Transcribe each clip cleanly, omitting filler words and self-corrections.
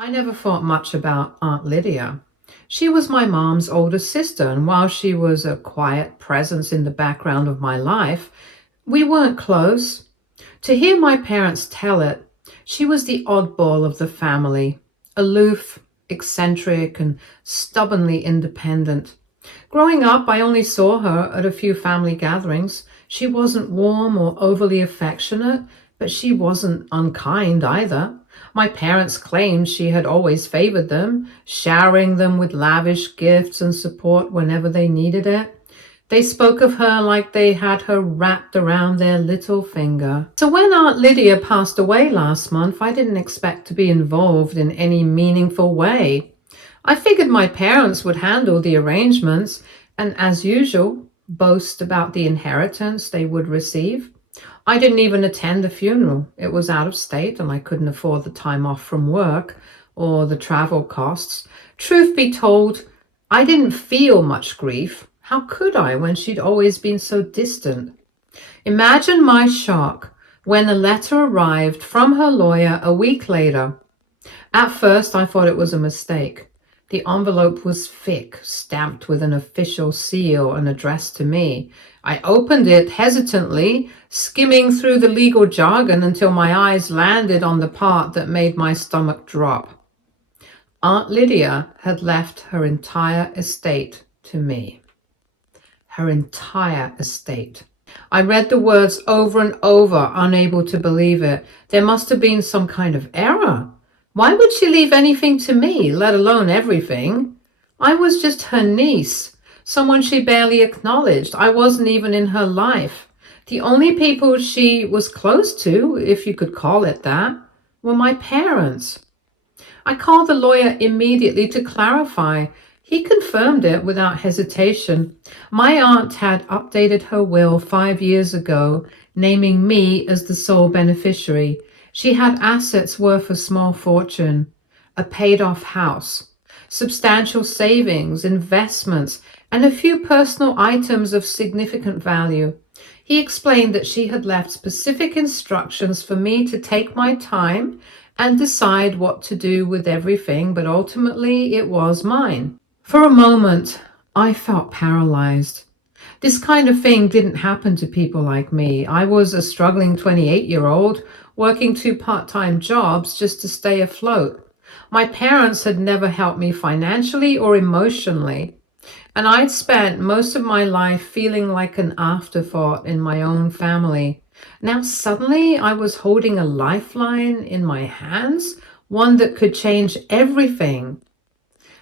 I never thought much about Aunt Lydia. She was my mom's older sister, and while she was a quiet presence in the background of my life, we weren't close. To hear my parents tell it, she was the oddball of the family, aloof, eccentric, and stubbornly independent. Growing up, I only saw her at a few family gatherings. She wasn't warm or overly affectionate, but she wasn't unkind either. My parents claimed she had always favored them, showering them with lavish gifts and support whenever they needed it. They spoke of her like they had her wrapped around their little finger. So when Aunt Lydia passed away last month, I didn't expect to be involved in any meaningful way. I figured my parents would handle the arrangements and, as usual, boast about the inheritance they would receive. I didn't even attend the funeral. It was out of state and I couldn't afford the time off from work or the travel costs. Truth be told, I didn't feel much grief. How could I when she'd always been so distant? Imagine my shock when a letter arrived from her lawyer a week later. At first, I thought it was a mistake. The envelope was thick, stamped with an official seal and addressed to me. I opened it hesitantly, skimming through the legal jargon until my eyes landed on the part that made my stomach drop. Aunt Lydia had left her entire estate to me. Her entire estate. I read the words over and over, unable to believe it. There must have been some kind of error. Why would she leave anything to me, let alone everything? I was just her niece, someone she barely acknowledged. I wasn't even in her life. The only people she was close to, if you could call it that, were my parents. I called the lawyer immediately to clarify. He confirmed it without hesitation. My aunt had updated her will 5 years ago, naming me as the sole beneficiary. She had assets worth a small fortune, a paid-off house, substantial savings, investments, and a few personal items of significant value. He explained that she had left specific instructions for me to take my time and decide what to do with everything, but ultimately it was mine. For a moment, I felt paralyzed. This kind of thing didn't happen to people like me. I was a struggling 28-year-old working two part-time jobs just to stay afloat. My parents had never helped me financially or emotionally, and I'd spent most of my life feeling like an afterthought in my own family. Now suddenly I was holding a lifeline in my hands, one that could change everything.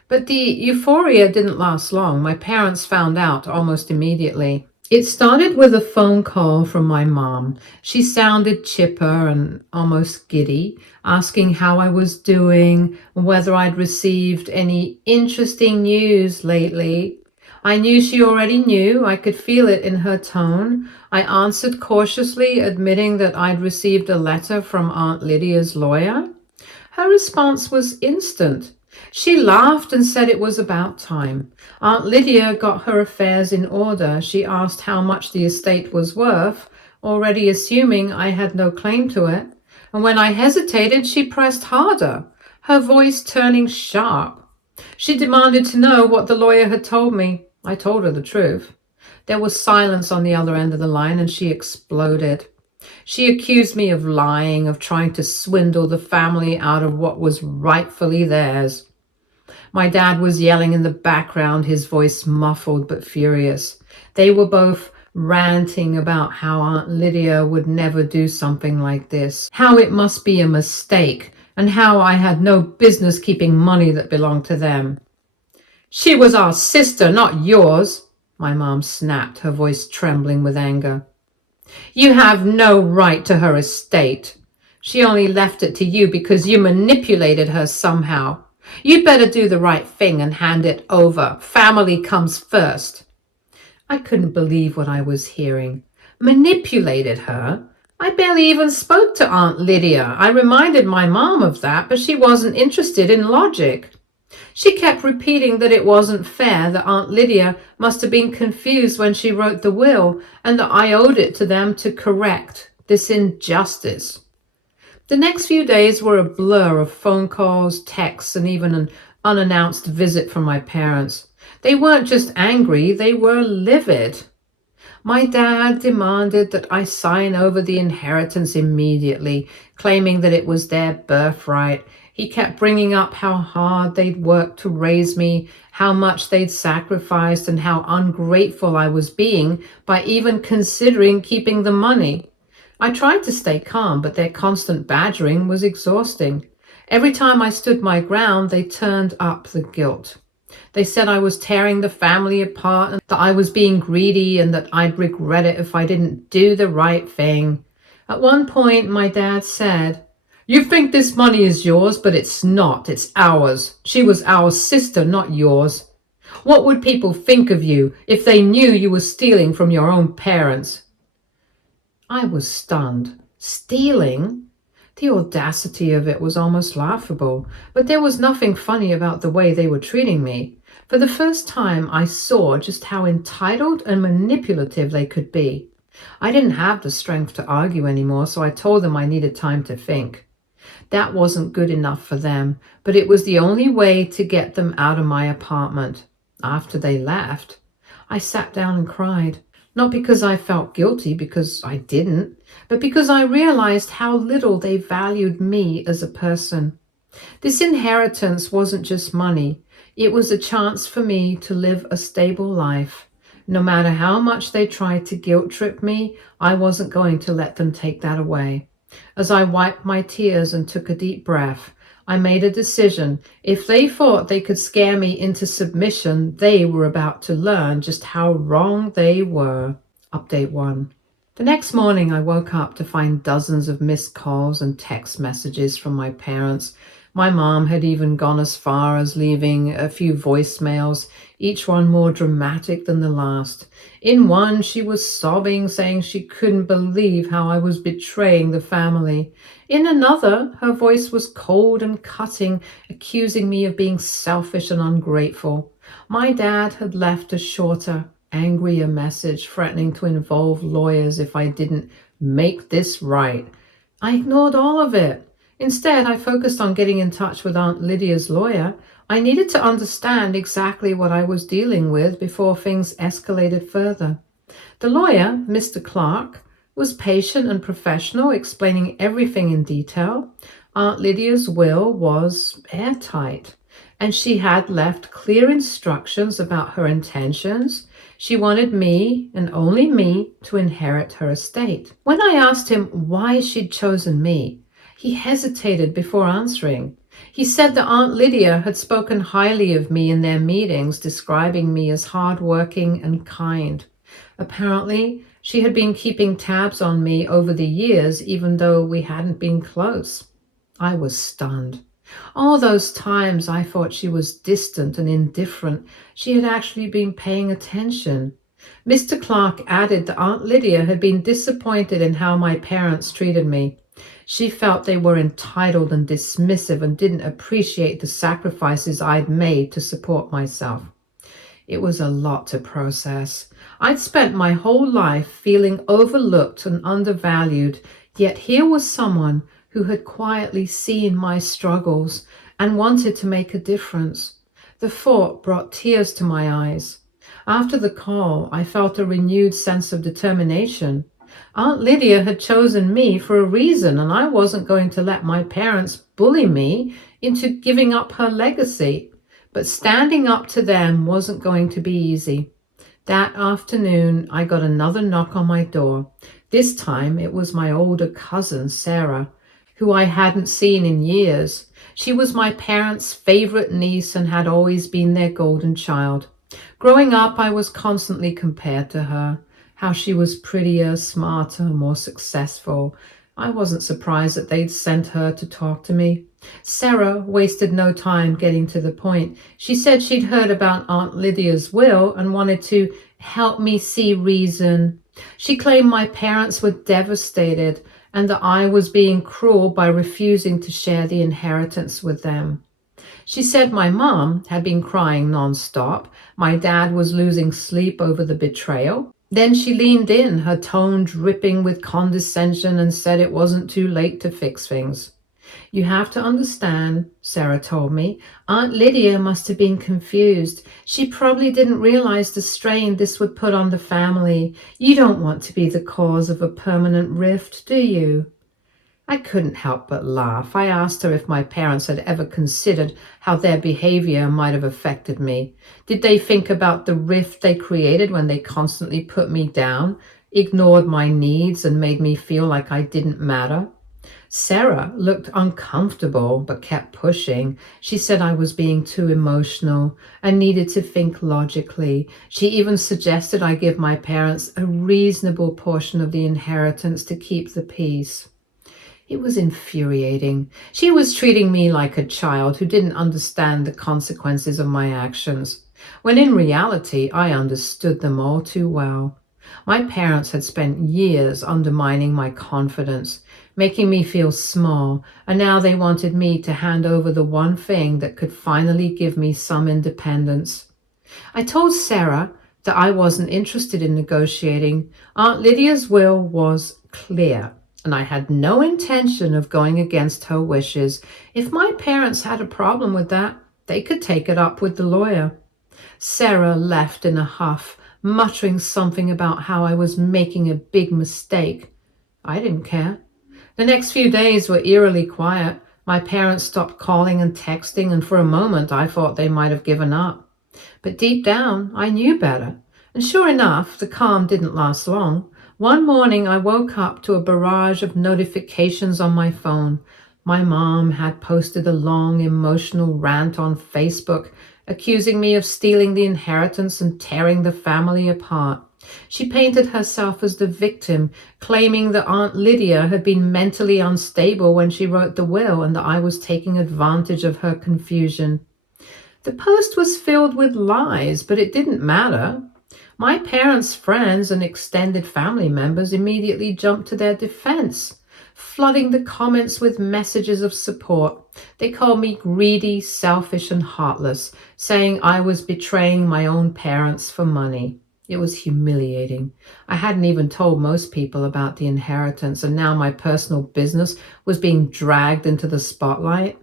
But the euphoria didn't last long. My parents found out almost immediately. It started with a phone call from my mom. She sounded chipper and almost giddy, asking how I was doing, whether I'd received any interesting news lately. I knew she already knew. I could feel it in her tone. I answered cautiously, admitting that I'd received a letter from Aunt Lydia's lawyer. Her response was instant. She laughed and said it was about time. Aunt Lydia got her affairs in order. She asked how much the estate was worth, already assuming I had no claim to it. And when I hesitated, she pressed harder, her voice turning sharp. She demanded to know what the lawyer had told me. I told her the truth. There was silence on the other end of the line, and she exploded. She accused me of lying, of trying to swindle the family out of what was rightfully theirs. My dad was yelling in the background, his voice muffled but furious. They were both ranting about how Aunt Lydia would never do something like this, how it must be a mistake, and how I had no business keeping money that belonged to them. "She was our sister, not yours," my mom snapped, her voice trembling with anger. "You have no right to her estate. She only left it to you because you manipulated her somehow. You'd better do the right thing and hand it over. Family comes first." I couldn't believe what I was hearing. Manipulated her? I barely even spoke to Aunt Lydia. I reminded my mom of that, but she wasn't interested in logic. She kept repeating that it wasn't fair, that Aunt Lydia must have been confused when she wrote the will, and that I owed it to them to correct this injustice. The next few days were a blur of phone calls, texts, and even an unannounced visit from my parents. They weren't just angry, they were livid. My dad demanded that I sign over the inheritance immediately, claiming that it was their birthright. He kept bringing up how hard they'd worked to raise me, how much they'd sacrificed, and how ungrateful I was being by even considering keeping the money. I tried to stay calm, but their constant badgering was exhausting. Every time I stood my ground, they turned up the guilt. They said I was tearing the family apart and that I was being greedy and that I'd regret it if I didn't do the right thing. At one point, my dad said, "You think this money is yours, but it's not. It's ours. She was our sister, not yours. What would people think of you if they knew you were stealing from your own parents?" I was stunned. Stealing? The audacity of it was almost laughable, but there was nothing funny about the way they were treating me. For the first time, I saw just how entitled and manipulative they could be. I didn't have the strength to argue anymore, so I told them I needed time to think. That wasn't good enough for them, but it was the only way to get them out of my apartment. After they left, I sat down and cried. Not because I felt guilty, because I didn't, but because I realized how little they valued me as a person. This inheritance wasn't just money, it was a chance for me to live a stable life. No matter how much they tried to guilt trip me, I wasn't going to let them take that away. As I wiped my tears and took a deep breath, I made a decision. If they thought they could scare me into submission, they were about to learn just how wrong they were. Update 1. The next morning, I woke up to find dozens of missed calls and text messages from my parents. My mom had even gone as far as leaving a few voicemails, each one more dramatic than the last. In one, she was sobbing, saying she couldn't believe how I was betraying the family. In another, her voice was cold and cutting, accusing me of being selfish and ungrateful. My dad had left a shorter, angrier message, threatening to involve lawyers if I didn't make this right. I ignored all of it. Instead, I focused on getting in touch with Aunt Lydia's lawyer. I needed to understand exactly what I was dealing with before things escalated further. The lawyer, Mr. Clark, was patient and professional, explaining everything in detail. Aunt Lydia's will was airtight, and she had left clear instructions about her intentions. She wanted me, and only me, to inherit her estate. When I asked him why she'd chosen me, he hesitated before answering. He said that Aunt Lydia had spoken highly of me in their meetings, describing me as hardworking and kind. Apparently, she had been keeping tabs on me over the years, even though we hadn't been close. I was stunned. All those times I thought she was distant and indifferent, she had actually been paying attention. Mr. Clark added that Aunt Lydia had been disappointed in how my parents treated me. She felt they were entitled and dismissive and didn't appreciate the sacrifices I'd made to support myself. It was a lot to process. I'd spent my whole life feeling overlooked and undervalued, yet here was someone who had quietly seen my struggles and wanted to make a difference. The thought brought tears to my eyes. After the call, I felt a renewed sense of determination. Aunt Lydia had chosen me for a reason, and I wasn't going to let my parents bully me into giving up her legacy. But standing up to them wasn't going to be easy. That afternoon, I got another knock on my door. This time, it was my older cousin, Sarah, who I hadn't seen in years. She was my parents' favorite niece and had always been their golden child. Growing up, I was constantly compared to her. How she was prettier, smarter, more successful. I wasn't surprised that they'd sent her to talk to me. Sarah wasted no time getting to the point. She said she'd heard about Aunt Lydia's will and wanted to help me see reason. She claimed my parents were devastated and that I was being cruel by refusing to share the inheritance with them. She said my mom had been crying nonstop. My dad was losing sleep over the betrayal. Then she leaned in, her tone dripping with condescension, and said it wasn't too late to fix things. You have to understand, Sarah told me. Aunt Lydia must have been confused. She probably didn't realize the strain this would put on the family. You don't want to be the cause of a permanent rift, do you? I couldn't help but laugh. I asked her if my parents had ever considered how their behavior might have affected me. Did they think about the rift they created when they constantly put me down, ignored my needs, and made me feel like I didn't matter? Sarah looked uncomfortable but kept pushing. She said I was being too emotional and needed to think logically. She even suggested I give my parents a reasonable portion of the inheritance to keep the peace. It was infuriating. She was treating me like a child who didn't understand the consequences of my actions, when in reality I understood them all too well. My parents had spent years undermining my confidence, making me feel small, and now they wanted me to hand over the one thing that could finally give me some independence. I told Sarah that I wasn't interested in negotiating. Aunt Lydia's will was clear, and I had no intention of going against her wishes. If my parents had a problem with that, they could take it up with the lawyer. Sarah left in a huff, muttering something about how I was making a big mistake. I didn't care. The next few days were eerily quiet. My parents stopped calling and texting, and for a moment I thought they might have given up. But deep down, I knew better. And sure enough, the calm didn't last long. One morning, I woke up to a barrage of notifications on my phone. My mom had posted a long, emotional rant on Facebook, accusing me of stealing the inheritance and tearing the family apart. She painted herself as the victim, claiming that Aunt Lydia had been mentally unstable when she wrote the will and that I was taking advantage of her confusion. The post was filled with lies, but it didn't matter. My parents' friends and extended family members immediately jumped to their defense, flooding the comments with messages of support. They called me greedy, selfish, and heartless, saying I was betraying my own parents for money. It was humiliating. I hadn't even told most people about the inheritance, and now my personal business was being dragged into the spotlight.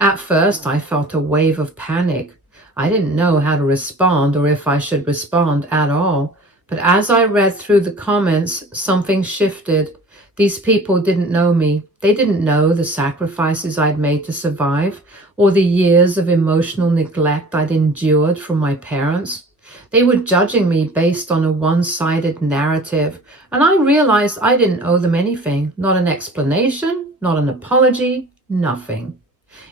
At first, I felt a wave of panic. I didn't know how to respond or if I should respond at all. But as I read through the comments, something shifted. These people didn't know me. They didn't know the sacrifices I'd made to survive or the years of emotional neglect I'd endured from my parents. They were judging me based on a one-sided narrative, and I realized I didn't owe them anything, not an explanation, not an apology, nothing.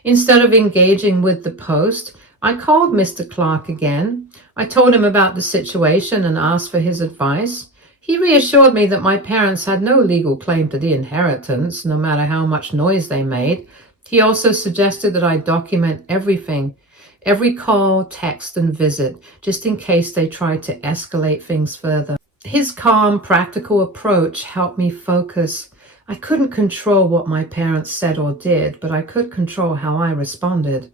Instead of engaging with the post, I called Mr. Clark again. I told him about the situation and asked for his advice. He reassured me that my parents had no legal claim to the inheritance, no matter how much noise they made. He also suggested that I document everything, every call, text, and visit, just in case they tried to escalate things further. His calm, practical approach helped me focus. I couldn't control what my parents said or did, but I could control how I responded.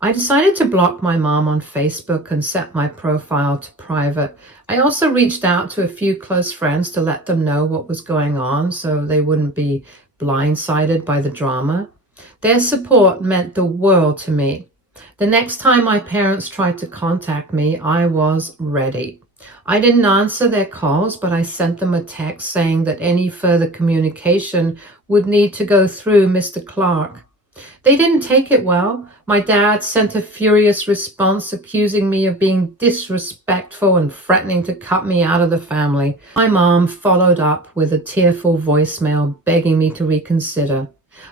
I decided to block my mom on Facebook and set my profile to private. I also reached out to a few close friends to let them know what was going on so they wouldn't be blindsided by the drama. Their support meant the world to me. The next time my parents tried to contact me, I was ready. I didn't answer their calls, but I sent them a text saying that any further communication would need to go through Mr. Clark. They didn't take it well. My dad sent a furious response accusing me of being disrespectful and threatening to cut me out of the family. My mom followed up with a tearful voicemail begging me to reconsider.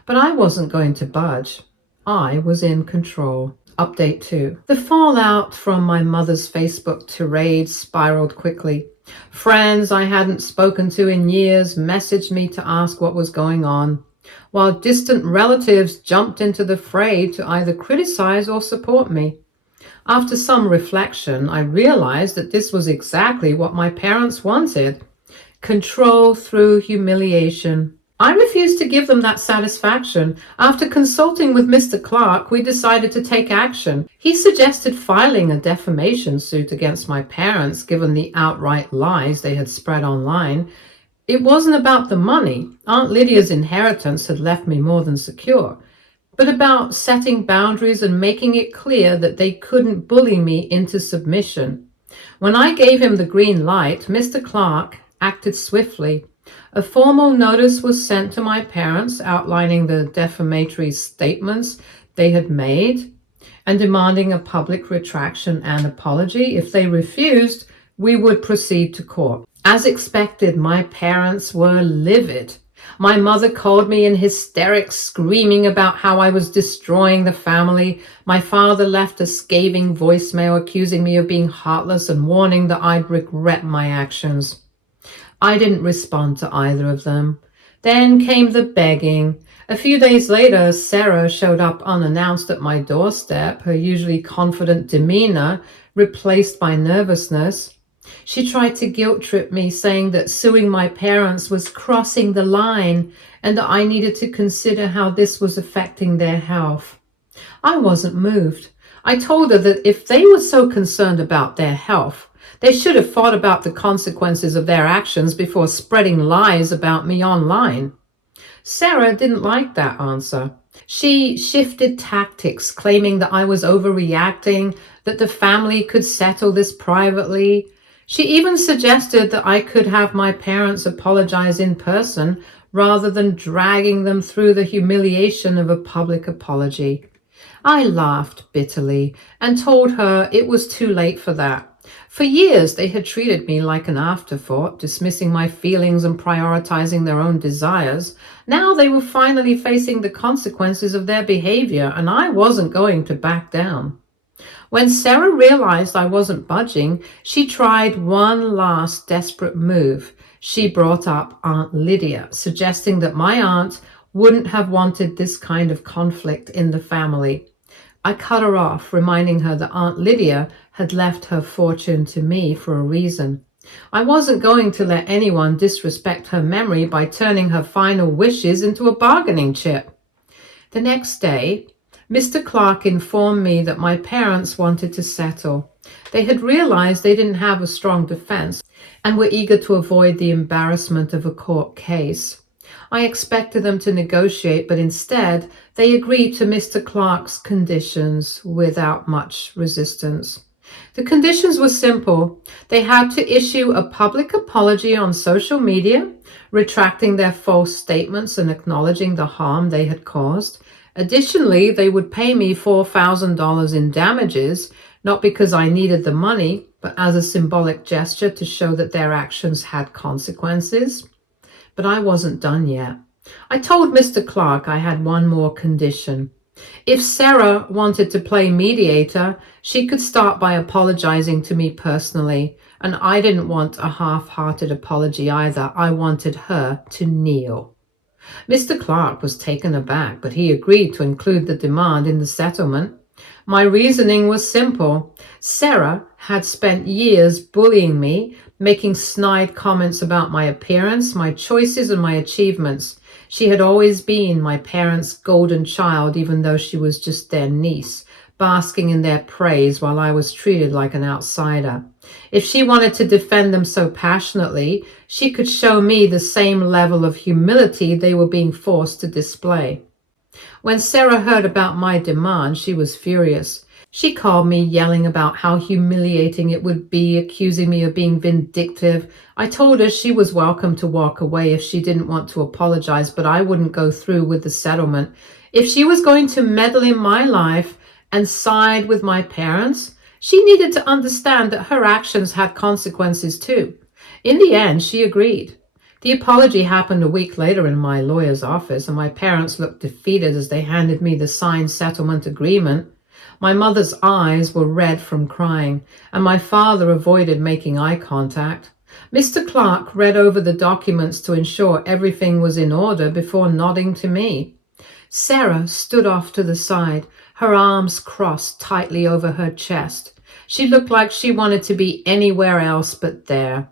But I wasn't going to budge. I was in control. Update 2. The fallout from my mother's Facebook tirade spiraled quickly. Friends I hadn't spoken to in years messaged me to ask what was going on, while distant relatives jumped into the fray to either criticize or support me. After some reflection, I realized that this was exactly what my parents wanted: control through humiliation. I refused to give them that satisfaction. After consulting with Mr. Clark, we decided to take action. He suggested filing a defamation suit against my parents, given the outright lies they had spread online. It wasn't about the money. Aunt Lydia's inheritance had left me more than secure, but about setting boundaries and making it clear that they couldn't bully me into submission. When I gave him the green light, Mr. Clark acted swiftly. A formal notice was sent to my parents outlining the defamatory statements they had made and demanding a public retraction and apology. If they refused, we would proceed to court. As expected, my parents were livid. My mother called me in hysterics, screaming about how I was destroying the family. My father left a scathing voicemail accusing me of being heartless and warning that I'd regret my actions. I didn't respond to either of them. Then came the begging. A few days later, Sarah showed up unannounced at my doorstep, her usually confident demeanor replaced by nervousness. She tried to guilt trip me, saying that suing my parents was crossing the line and that I needed to consider how this was affecting their health. I wasn't moved. I told her that if they were so concerned about their health, they should have thought about the consequences of their actions before spreading lies about me online. Sarah didn't like that answer. She shifted tactics, claiming that I was overreacting, that the family could settle this privately. She even suggested that I could have my parents apologize in person rather than dragging them through the humiliation of a public apology. I laughed bitterly and told her it was too late for that. For years, they had treated me like an afterthought, dismissing my feelings and prioritizing their own desires. Now they were finally facing the consequences of their behavior, and I wasn't going to back down. When Sarah realized I wasn't budging, she tried one last desperate move. She brought up Aunt Lydia, suggesting that my aunt wouldn't have wanted this kind of conflict in the family. I cut her off, reminding her that Aunt Lydia had left her fortune to me for a reason. I wasn't going to let anyone disrespect her memory by turning her final wishes into a bargaining chip. The next day, Mr. Clark informed me that my parents wanted to settle. They had realized they didn't have a strong defense and were eager to avoid the embarrassment of a court case. I expected them to negotiate, but instead they agreed to Mr. Clark's conditions without much resistance. The conditions were simple. They had to issue a public apology on social media, retracting their false statements and acknowledging the harm they had caused. Additionally, they would pay me $4,000 in damages, not because I needed the money, but as a symbolic gesture to show that their actions had consequences. But I wasn't done yet. I told Mr. Clark I had one more condition. If Sarah wanted to play mediator, she could start by apologizing to me personally, and I didn't want a half-hearted apology either. I wanted her to kneel. Mr. Clark was taken aback, but he agreed to include the demand in the settlement. My reasoning was simple. Sarah had spent years bullying me, making snide comments about my appearance, my choices, and my achievements. She had always been my parents' golden child, even though she was just their niece, basking in their praise while I was treated like an outsider. If she wanted to defend them so passionately, she could show me the same level of humility they were being forced to display. When Sarah heard about my demand, she was furious. She called me, yelling about how humiliating it would be, accusing me of being vindictive. I told her she was welcome to walk away if she didn't want to apologize, but I wouldn't go through with the settlement. If she was going to meddle in my life and side with my parents, she needed to understand that her actions had consequences too. In the end, she agreed. The apology happened a week later in my lawyer's office, and my parents looked defeated as they handed me the signed settlement agreement. My mother's eyes were red from crying, and my father avoided making eye contact. Mr. Clark read over the documents to ensure everything was in order before nodding to me. Sarah stood off to the side, her arms crossed tightly over her chest. She looked like she wanted to be anywhere else but there.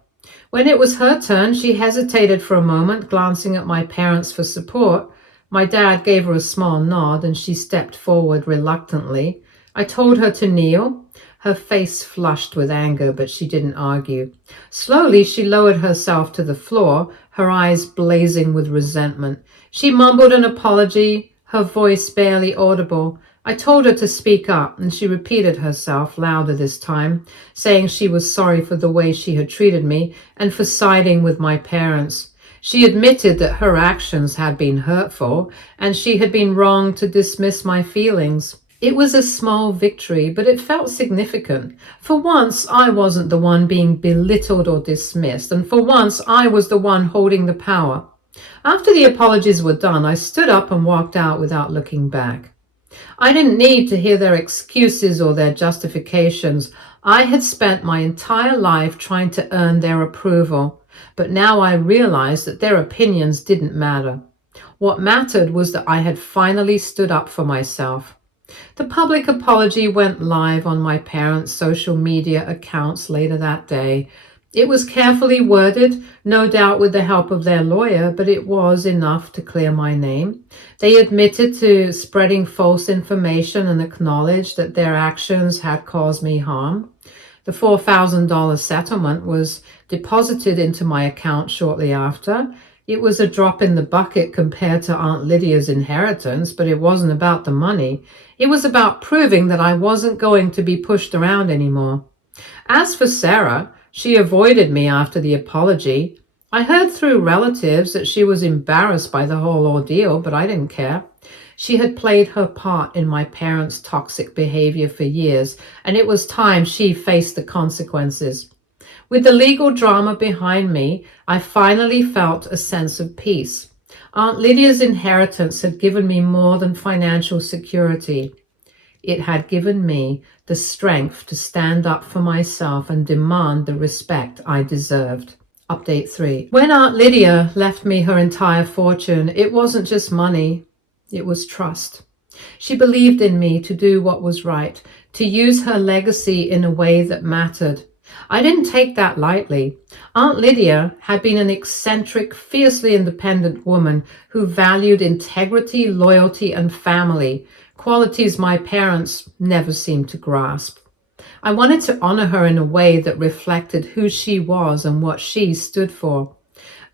When it was her turn, she hesitated for a moment, glancing at my parents for support. My dad gave her a small nod and she stepped forward reluctantly. I told her to kneel. Her face flushed with anger, but she didn't argue. Slowly, she lowered herself to the floor, her eyes blazing with resentment. She mumbled an apology, her voice barely audible. I told her to speak up, and she repeated herself, louder this time, saying she was sorry for the way she had treated me and for siding with my parents. She admitted that her actions had been hurtful, and she had been wrong to dismiss my feelings. It was a small victory, but it felt significant. For once, I wasn't the one being belittled or dismissed, and for once, I was the one holding the power. After the apologies were done, I stood up and walked out without looking back. I didn't need to hear their excuses or their justifications. I had spent my entire life trying to earn their approval, but now I realized that their opinions didn't matter. What mattered was that I had finally stood up for myself. The public apology went live on my parents' social media accounts later that day. It was carefully worded, no doubt with the help of their lawyer, but it was enough to clear my name. They admitted to spreading false information and acknowledged that their actions had caused me harm. The $4,000 settlement was deposited into my account shortly after. It was a drop in the bucket compared to Aunt Lydia's inheritance, but it wasn't about the money. It was about proving that I wasn't going to be pushed around anymore. As for Sarah, she avoided me after the apology. I heard through relatives that she was embarrassed by the whole ordeal, but I didn't care. She had played her part in my parents' toxic behavior for years, and it was time she faced the consequences. With the legal drama behind me, I finally felt a sense of peace. Aunt Lydia's inheritance had given me more than financial security. It had given me the strength to stand up for myself and demand the respect I deserved. Update 3. When Aunt Lydia left me her entire fortune, it wasn't just money, it was trust. She believed in me to do what was right, to use her legacy in a way that mattered. I didn't take that lightly. Aunt Lydia had been an eccentric, fiercely independent woman who valued integrity, loyalty, and family, qualities my parents never seemed to grasp. I wanted to honor her in a way that reflected who she was and what she stood for.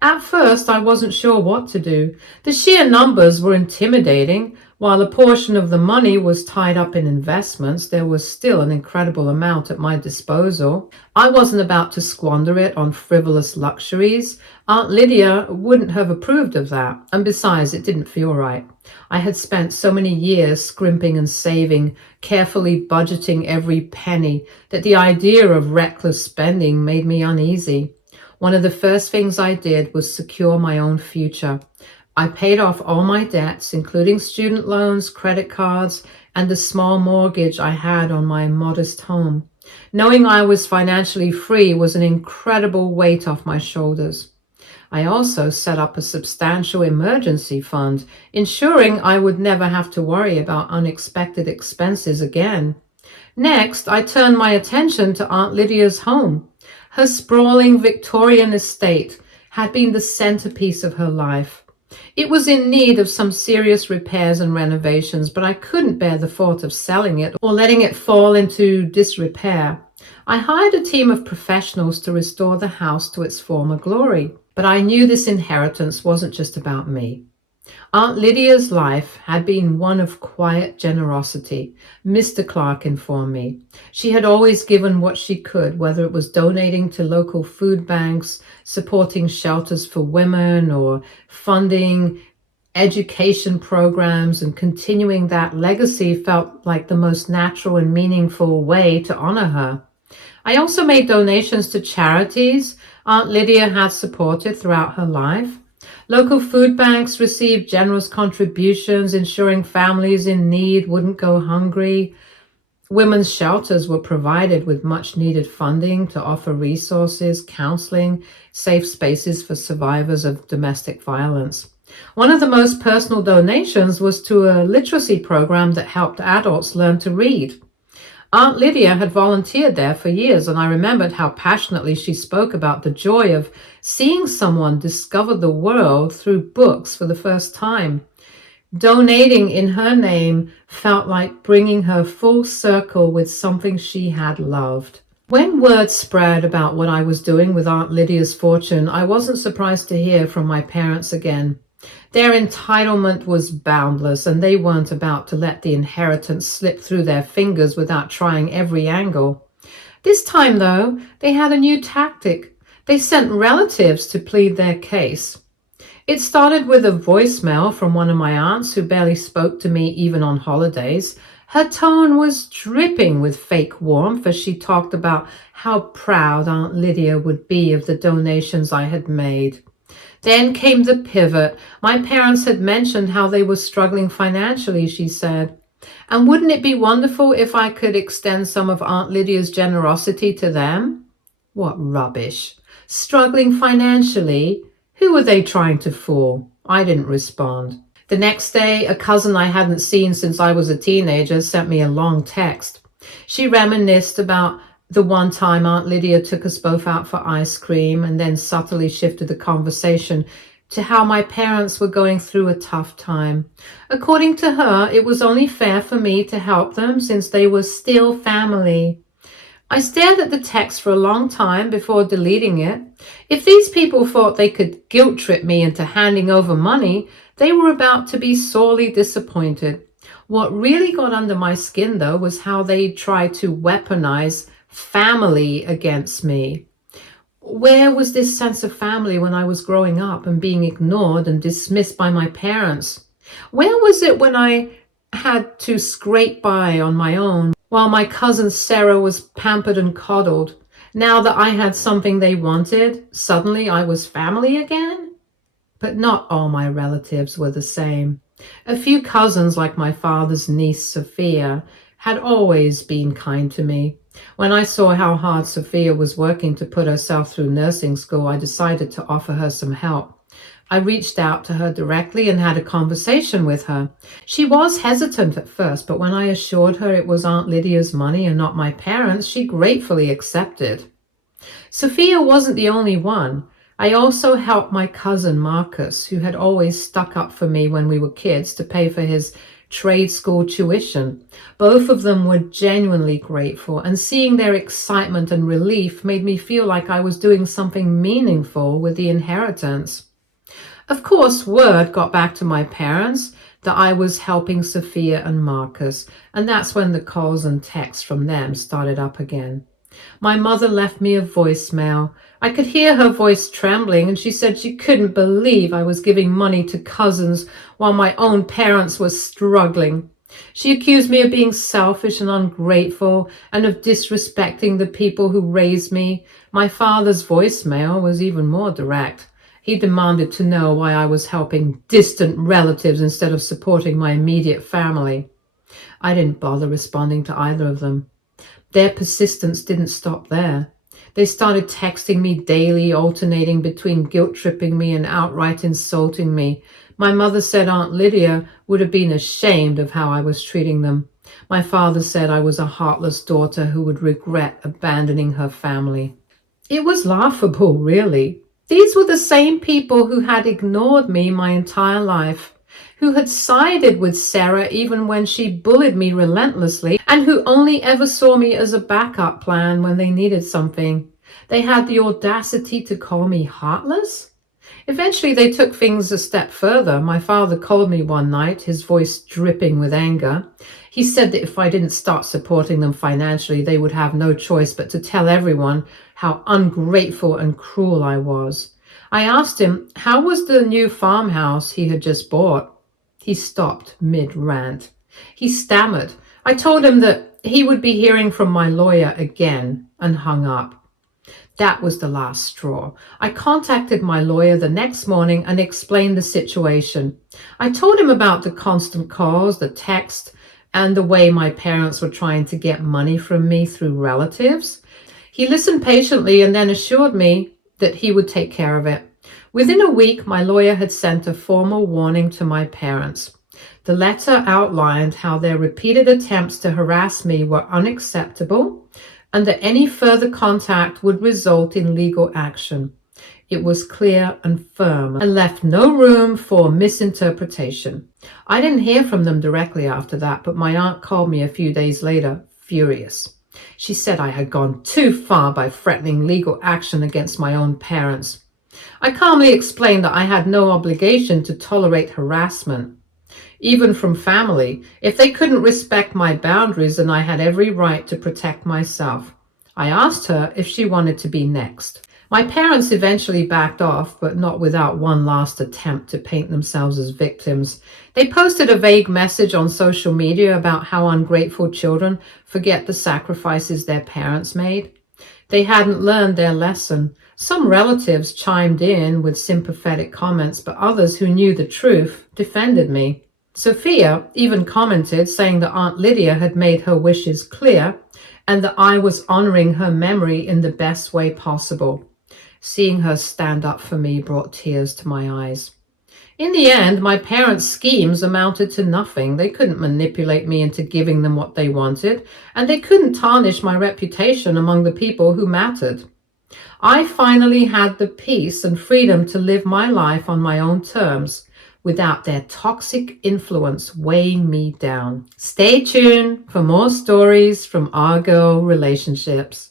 At first, I wasn't sure what to do. The sheer numbers were intimidating. While a portion of the money was tied up in investments, there was still an incredible amount at my disposal. I wasn't about to squander it on frivolous luxuries. Aunt Lydia wouldn't have approved of that, and besides, it didn't feel right. I had spent so many years scrimping and saving, carefully budgeting every penny, that the idea of reckless spending made me uneasy. One of the first things I did was secure my own future. I paid off all my debts, including student loans, credit cards, and the small mortgage I had on my modest home. Knowing I was financially free was an incredible weight off my shoulders. I also set up a substantial emergency fund, ensuring I would never have to worry about unexpected expenses again. Next, I turned my attention to Aunt Lydia's home. Her sprawling Victorian estate had been the centerpiece of her life. It was in need of some serious repairs and renovations, but I couldn't bear the thought of selling it or letting it fall into disrepair. I hired a team of professionals to restore the house to its former glory, but I knew this inheritance wasn't just about me. Aunt Lydia's life had been one of quiet generosity, Mr. Clark informed me. She had always given what she could, whether it was donating to local food banks, supporting shelters for women, or funding education programs, and continuing that legacy felt like the most natural and meaningful way to honor her. I also made donations to charities Aunt Lydia had supported throughout her life. Local food banks received generous contributions, ensuring families in need wouldn't go hungry. Women's shelters were provided with much needed funding to offer resources, counseling, safe spaces for survivors of domestic violence. One of the most personal donations was to a literacy program that helped adults learn to read. Aunt Lydia had volunteered there for years, and I remembered how passionately she spoke about the joy of seeing someone discover the world through books for the first time. Donating in her name felt like bringing her full circle with something she had loved. When word spread about what I was doing with Aunt Lydia's fortune, I wasn't surprised to hear from my parents again. Their entitlement was boundless, and they weren't about to let the inheritance slip through their fingers without trying every angle. This time, though, they had a new tactic. They sent relatives to plead their case. It started with a voicemail from one of my aunts who barely spoke to me even on holidays. Her tone was dripping with fake warmth as she talked about how proud Aunt Lydia would be of the donations I had made. Then came the pivot. My parents had mentioned how they were struggling financially, she said. And wouldn't it be wonderful if I could extend some of Aunt Lydia's generosity to them? What rubbish. Struggling financially? Who were they trying to fool? I didn't respond. The next day, a cousin I hadn't seen since I was a teenager sent me a long text. She reminisced about the one time Aunt Lydia took us both out for ice cream and then subtly shifted the conversation to how my parents were going through a tough time. According to her, it was only fair for me to help them since they were still family. I stared at the text for a long time before deleting it. If these people thought they could guilt trip me into handing over money, they were about to be sorely disappointed. What really got under my skin, though, was how they tried to weaponize family against me. Where was this sense of family when I was growing up and being ignored and dismissed by my parents? Where was it when I had to scrape by on my own while my cousin Sarah was pampered and coddled? Now that I had something they wanted, suddenly I was family again? But not all my relatives were the same. A few cousins, like my father's niece Sophia, had always been kind to me. When I saw how hard Sophia was working to put herself through nursing school, I decided to offer her some help. I reached out to her directly and had a conversation with her. She was hesitant at first, but when I assured her it was Aunt Lydia's money and not my parents', she gratefully accepted. Sophia wasn't the only one. I also helped my cousin Marcus, who had always stuck up for me when we were kids, to pay for his trade school tuition. Both of them were genuinely grateful, and seeing their excitement and relief made me feel like I was doing something meaningful with the inheritance. Of course, word got back to my parents that I was helping Sophia and Marcus, and that's when the calls and texts from them started up again. My mother left me a voicemail. I could hear her voice trembling, and she said she couldn't believe I was giving money to cousins while my own parents were struggling. She accused me of being selfish and ungrateful and of disrespecting the people who raised me. My father's voicemail was even more direct. He demanded to know why I was helping distant relatives instead of supporting my immediate family. I didn't bother responding to either of them. Their persistence didn't stop there. They started texting me daily, alternating between guilt-tripping me and outright insulting me. My mother said Aunt Lydia would have been ashamed of how I was treating them. My father said I was a heartless daughter who would regret abandoning her family. It was laughable, really. These were the same people who had ignored me my entire life, who had sided with Sarah even when she bullied me relentlessly, and who only ever saw me as a backup plan when they needed something. They had the audacity to call me heartless? Eventually, they took things a step further. My father called me one night, his voice dripping with anger. He said that if I didn't start supporting them financially, they would have no choice but to tell everyone how ungrateful and cruel I was. I asked him, how was the new farmhouse he had just bought? He stopped mid-rant. He stammered. I told him that he would be hearing from my lawyer again, and hung up. That was the last straw. I contacted my lawyer the next morning and explained the situation. I told him about the constant calls, the text, and the way my parents were trying to get money from me through relatives. He listened patiently and then assured me that he would take care of it. Within a week, my lawyer had sent a formal warning to my parents. The letter outlined how their repeated attempts to harass me were unacceptable and that any further contact would result in legal action. It was clear and firm and left no room for misinterpretation. I didn't hear from them directly after that, but my aunt called me a few days later, furious. She said I had gone too far by threatening legal action against my own parents. I calmly explained that I had no obligation to tolerate harassment, even from family, if they couldn't respect my boundaries, and I had every right to protect myself. I asked her if she wanted to be next. My parents eventually backed off, but not without one last attempt to paint themselves as victims. They posted a vague message on social media about how ungrateful children forget the sacrifices their parents made. They hadn't learned their lesson. Some relatives chimed in with sympathetic comments, but others who knew the truth defended me. Sophia even commented, saying that Aunt Lydia had made her wishes clear and that I was honoring her memory in the best way possible. Seeing her stand up for me brought tears to my eyes. In the end, my parents' schemes amounted to nothing. They couldn't manipulate me into giving them what they wanted, and they couldn't tarnish my reputation among the people who mattered. I finally had the peace and freedom to live my life on my own terms without their toxic influence weighing me down. Stay tuned for more stories from our girl relationships.